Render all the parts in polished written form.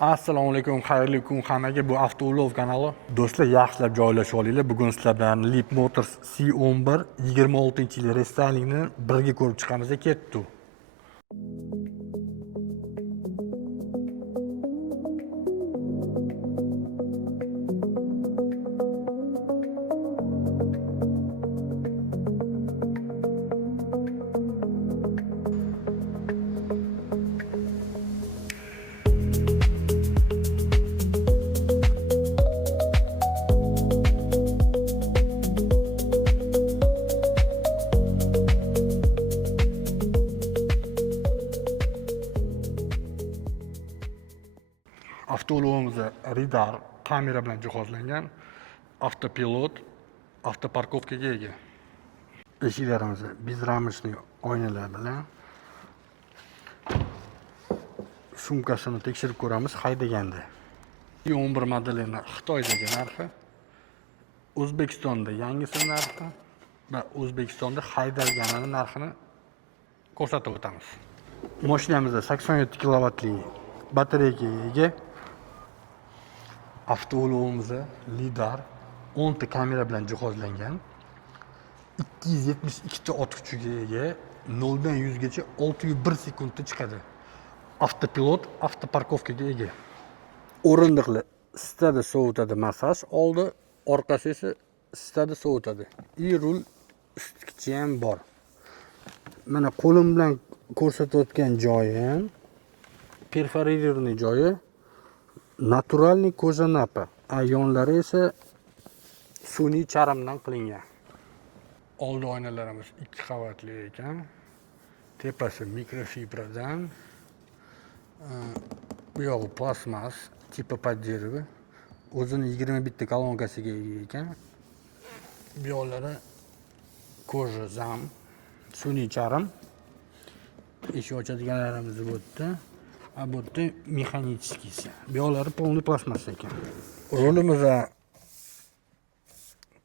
Assalomu alaykum, xayrli kun hammaga. Bu Avtoulov kanali. Do'stlar, yaxshilab joylashib olinglar. Bugun sizlar bilan Leap Motors C11 26-yil restайлingni birga ko'rib chiqamiz. Ketdi. Avtoulovimizda radar kamera bilan jihozlangan, avtopilot, avtoparkovkaga ega. Eshiklarimiz bezramishli oynalar bilan. Sumkasini tekshirib ko'ramiz haydaganda. 11 modelining Xitoydagi narxi, O'zbekistonda yangisi narxi va O'zbekistonda haydalgani narxini ko'rsatib o'tamiz. Mashinamizda 87 kilovatli batareyaga ega. Avtoulovimizda lidar 10 ta kamera bilan jihozlangan. 272 ta ot kuchiga ega, 0 dan 100 gacha 601 sekundda chiqadi. Avtopilot, avtoparkovkaga ega. O'rindiqlar stada sovutadi, massaj oldi, orqasi esa stada sovutadi. Rul isitgichi ham bor. Mana qo'lim bilan ko'rsatayotgan joyi ham perforirованный joyi naturalniy ko'za napa. Ayonlari esa sun'iy charmdan qilingan. Oldi oynalarimiz 2 qavatli ekan. Tepasi mikrofibradan. Bu yog'i plastmas, tipi под дерево. O'zini 21 ta kolonkasiga ega ekan. Bu yoqlari koja zam, sun'iy charm. Eshik ochadiganlarimiz bu yerda. Bu yerda mexanichkisi. Bu yoqlari полный plastmas ekan. Rulimiz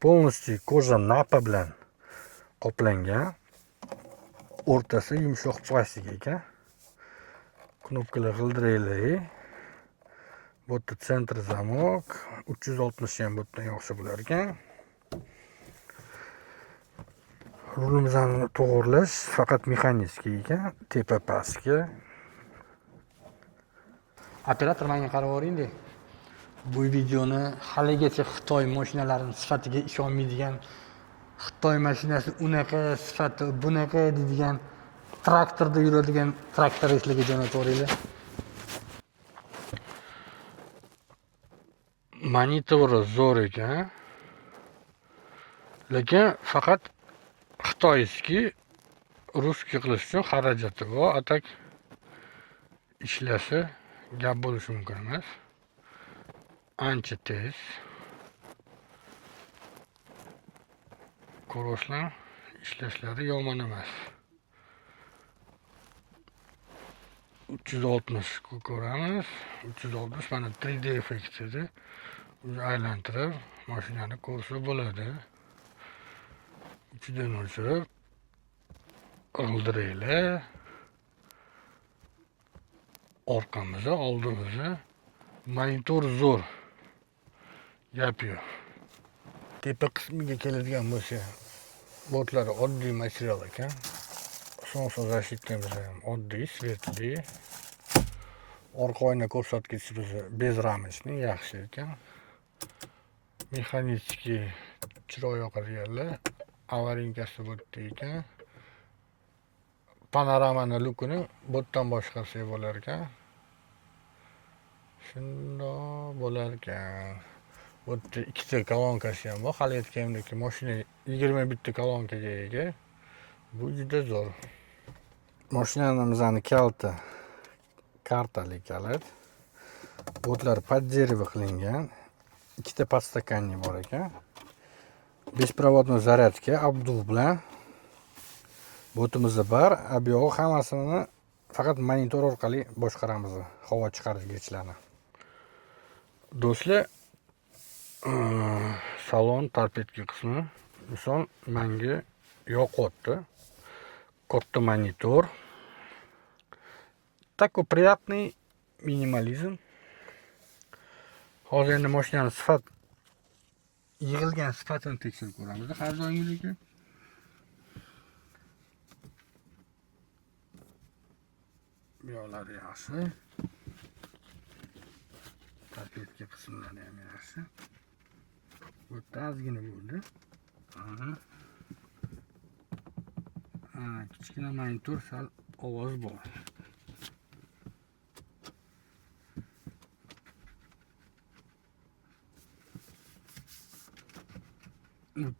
полностью koja napa bilan qoplangan. O'rtasi yumshoq plastik ekan. Knopkalar g'ildirakli. Bu yerda sentr zamok, 360 ham bu yerdan yoqsa bo'lar ekan. Rulimizni to'g'irlash faqat mexanik ekan, tepa pastga. Operator menga qarab o'ring-da. Bu videoni haligacha Xitoy mashinalarining sifatiga ishonmaydigan, Xitoy mashinasi unaqa sifati, bunaqa deydigan traktorda yuradigan traktoristlarga jo'natib o'ringlar. Monitori zo'r ekan. Lekin faqat Xitoyski ruskiy qilish uchun xarajati bor. Atak ishlashi gap bo'lishi mumkin emas. Ancha tez. Ko'rishlar ishlashlari yomon emas. 360 ko'ramiz. 360 mana 3D effektida aylantirib mashinani ko'rsa bo'ladi. Ichidan o'chirib g'ildiraklar, orqamizda, oldimizda monitor zo'r. Gap yo'q. Tepa qismiga keladigan bo'lsa, bo'tlari oddiy material ekan. Солнце защитamiz ham oddiy, svetli. Orqa oyna ko'rsatkichi bezramishli, yaxshi ekan. Mexaniki chiroq yoqadiganlar, avarinkasi bu yerda ekan. Panoramani lukini bu yerdan boshqarsak bo'lar ekan. Shundoq bo'lar ekan. Bu yerda 2 ta kolonkasi ham bor. Hali aytganimdek, mashina 21 ta kolonkaga ega. Bu juda zo'r. Mashinamizning kaliti kartali kalit. Bo'tlar под дерево qilingan. 2 ta podstakanlik bor ekan. Beshprovodniy zaryadka obduv bilan bo'timizda bor. Bu yo'q hammasini faqat monitor orqali boshqaramiz, havo chiqargichlarni. Do'stlar, salon torpedka qismi misol menga yoqdi. Katta монитор. Такой приятный минимализм. Hozir endi mashinani yig'ilgan sifatini tekshirib ko'ramiz. Har doimgidek. Bu yoqlari yaxshi. Tarpetga qismlari ham yaxshi. Bu ozgina bo'ldi. Kichkina monitor sal ovoz bor.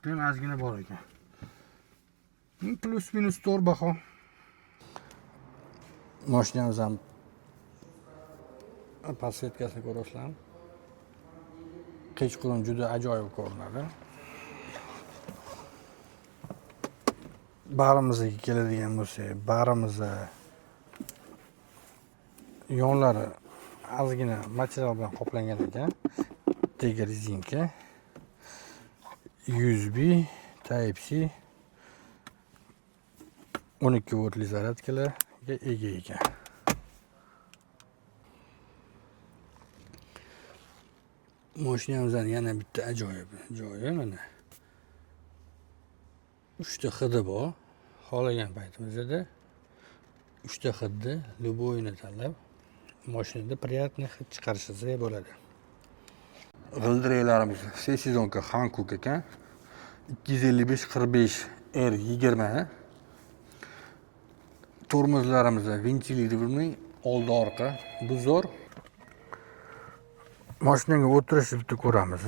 Ham ozgina bor ekan. Plus minus to'g'ri baho. Mashinamiz ham podsetkasini ko'rasizlar. Kechqurun juda ajoyib ko'rinadi. Barimizga keladigan bo'lsak, barimizni yonlari ozgina material bilan qoplangan ekan. Tegi rezinka. USB, Type-C, 12 voltli zaryadkalarga ega ekan. Mashinamizning yana bitta ajoyib joyi mana. 3 ta hidi bor. Xohlagan paytimizda 3 ta hidni любойni tanlab mashinada приятный hid chiqarishingiz bo'ladi. G'ildiraklarimiz все сезонка Hankook ekan. 255 R20. Tormozlarimiz ventilirованный, oldi orqa buzor. Mashinaga o'tirishni bitta ko'ramiz.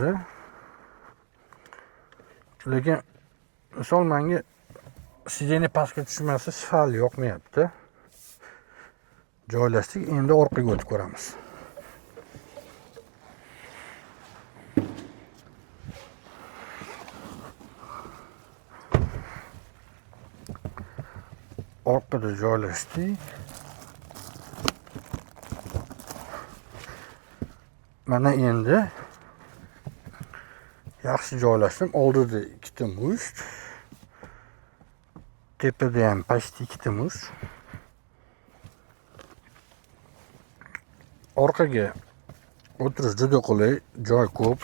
Lekin misol menga sideniya pastga tushmasi sal yoqmayapti. Joylashdik, endi orqaga o'tib ko'ramiz. Orqada joylashdik. Mana endi yaxshi joylashdim. Oldida ikkita musht. Tepada ham почти ikkita musht. Orqaga o'tirish juda qulay, joy ko'p.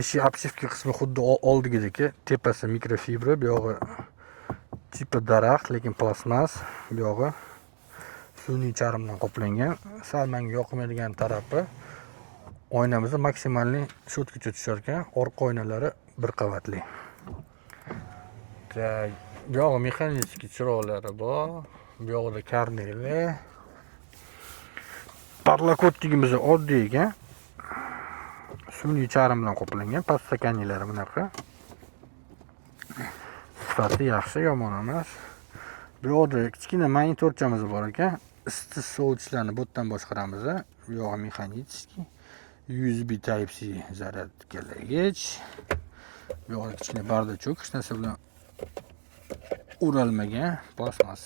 Eshik obshivka qismi xuddi oldigidek, tepasi mikrofibra, bu yog'i tipi daraxt, lekin plastmas, bu yog'i sun'iy charm bilan qoplangan. Sal menga yoqmaydigan tarafi oynamizni maksimalniy shotgacha tushar ekan, orqa oynalari bir qavatli. Bu yog'i mexanik chiroqlari bor, bu yog'ida karneli. Parlakotigimiz oddiy ekan. Sun'iy charm bilan qoplangan, podstakanniklari bunaqa. Sifati yaxshi, yomon emas. Bu yoqda kichkina monitorchamiz bor ekan. Isitish sovutishlarni bu yerdan boshqaramiz. Bu yog'i mexanический. USB Type-C zaryadkalagich. Bu yoqda kichkina bardachok, hech narsa bilan o'ralmagan plastmas.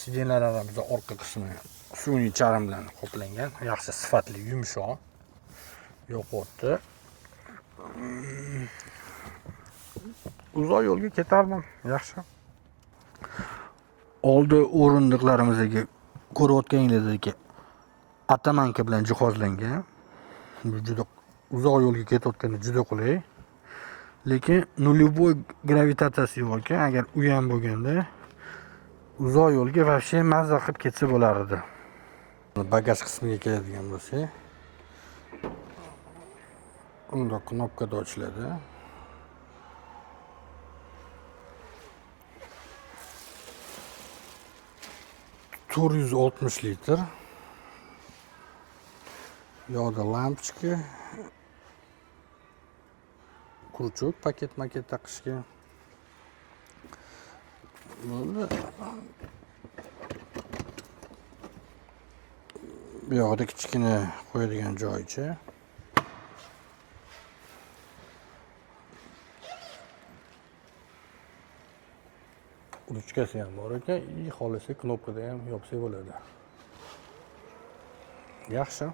Sidenlarimizda orqa qismi sun'iy charm bilan qoplangan, yaxshi sifatli, yumshoq. Yo'qotdi. Uzoq yo'lga ketardim, yaxshi. Oldi o'rindiqlarimizdagi ko'rayotganingizdek atamanka bilan jihozlangan. Bu juda uzoq yo'lga ketayotganda juda qulay. Lekin nulevой gravitatsiyasi yo'q ekan. Agar u ham bo'lganda uzoq yo'lga вообще mazza qilib ketsa bo'lar edi. Bagaj qismiga keladigan bo'lsak, unda knopkada ochiladi. 460 litr. Yoqda lampochka, крючок, paket taqishga. Bo'ldi. Bu yoqda kichkina qo'yadigan joycha. Ruchkasi ham bor ekan, xohlasa knopkada ham yopsa bo'ladi. Yaxshi.